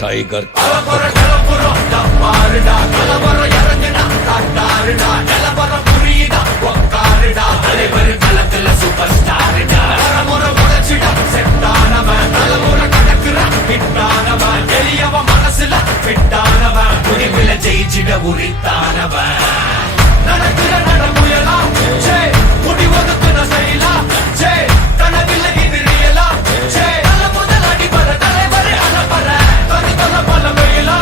Tiger ஜெயிச்சிட உரித்தானவன் நடக்கிற நடமுயலா J முடிவதுக்கு நசைலா J கனவில்ல இது ரியலா ஜே நல்ல முதல் அடிபர தலைவர் அலப்பற தனி தொல்ல பல வெயிலா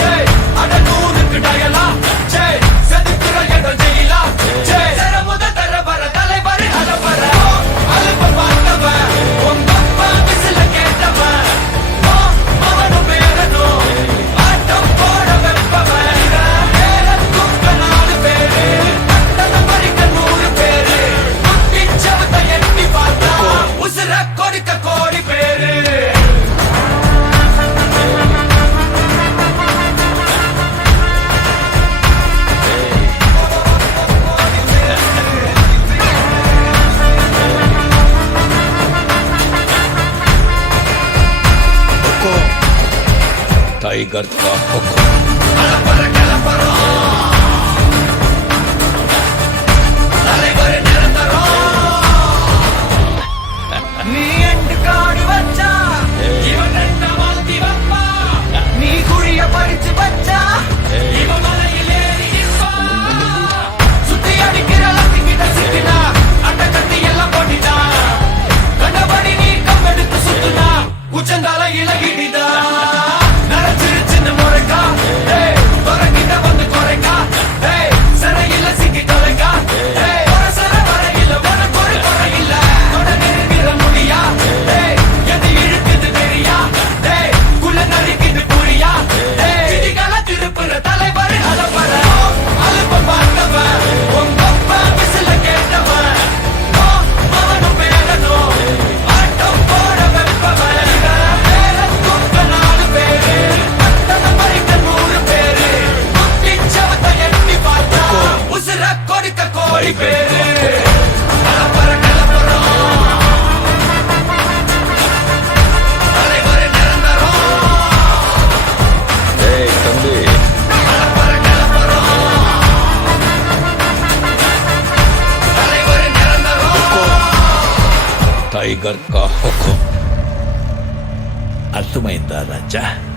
ஜே அட நூறுக்கு டயலா ஜே செதுக்கிற இடம் ஜெயிலா ஜே தர முத தர வர தலைவர் அலப்பற அலுப்ப பார்த்தவன் உங்க அப்பா விசில கேட்டவன் அவனும் பேரனும் ஆட்டம் போட வெப்பவன் टाइगर का हुक्म உச்சந்தால இலகிடிதா நடச்சிருச்சுன்னு முறைக்கா தொடங்கிட்ட வந்து குறைக்கா சிறையில சிக்கி தொலைக்கா சர வரையில உனக்கு ஒரு குறையில்ல தொட நெருங்கிற முடியா எது இழுக்குது தெரியா குள்ள நறுக்குது புரியா விதிகள திருப்புற தலைவர் அலப்பற அலுப்ப பார்த்தவன் உங்க அப்பா விசில கேட்டவன் அவனும் பேரனும் ஆட்டம் போட வெப்பவன் टाइगर का हुक्म अर्थमैंदा राजा।